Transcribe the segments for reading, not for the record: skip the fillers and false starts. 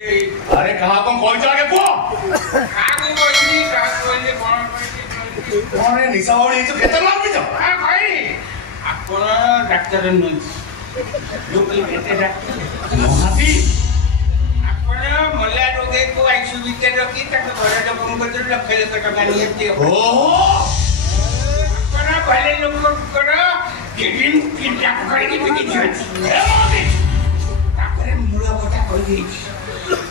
अरे कहा कौन कोई आगे को कौन है निशा वाली तो कहते मार भी जाओ हां भाई आपण डॉक्टर न लोकल केते डॉक्टर महाती आपण मला रोगे को आईसीयू भीतर रखी तक घरे लोक को लक्ष लक्ष टका नियते ओहो आपण भले लोक कर किडिन किडा करके बिकी जाती ए महाती तापर मूल बटा कहि देछि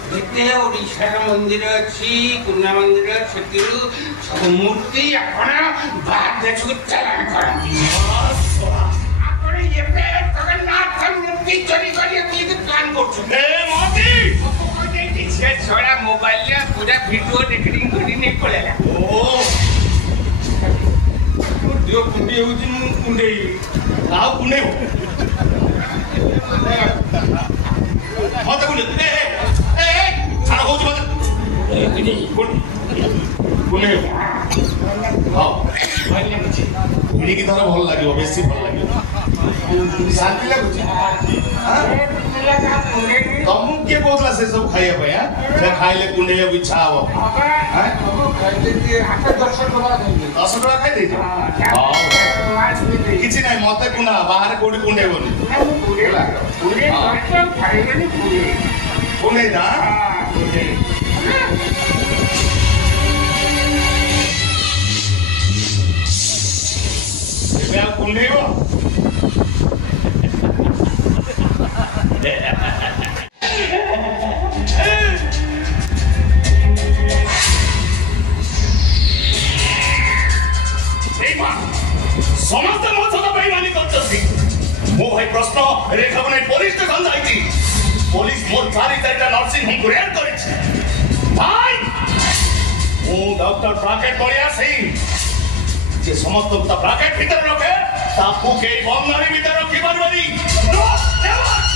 जिते ओडिशार मंदिर अच्छी कुन्ना मंदिर छतिरु सब मूर्ति आपण बाहर देशु चलन करती आपण ये पे जगन्नाथ मूर्ति चोरी करिए की प्लान करछु ए महाती को देछि से छोड़ा मोबाइल या पूरा वीडियो रिकॉर्डिंग करी नहीं पड़ेला ओ दियो कुंडी होची मु कुंडे आओ कुने हो मत कुने ए छाड़ हो मत ए कुने हां कुने की तरह भल लागियो बेसी भल लागियो शांति लागुची हां तुम के बोतला से सब खाइए भैया जे खाइले कुने इच्छा हो हां हां 10 टका खाइ दे किछि नै मते कुना बाहर कोडी कुंडे बोली पूरे खर्च खाइले पूरे कुने ना पूरे क्या कुंडे हो समस्त मत सदा बेईमानी करछसी मो भाई प्रश्न रेखा बने पुलिस स्टेशन जाईती पुलिस मोर 4 नर्सिंग होम को रेड करिछि भाई ओ डॉक्टर ब्रैकेट बलिया सिंह जे समस्त ब्रैकेट भीतर रखे ताकू के बंधारी भीतर रखि परबनी नो नेवर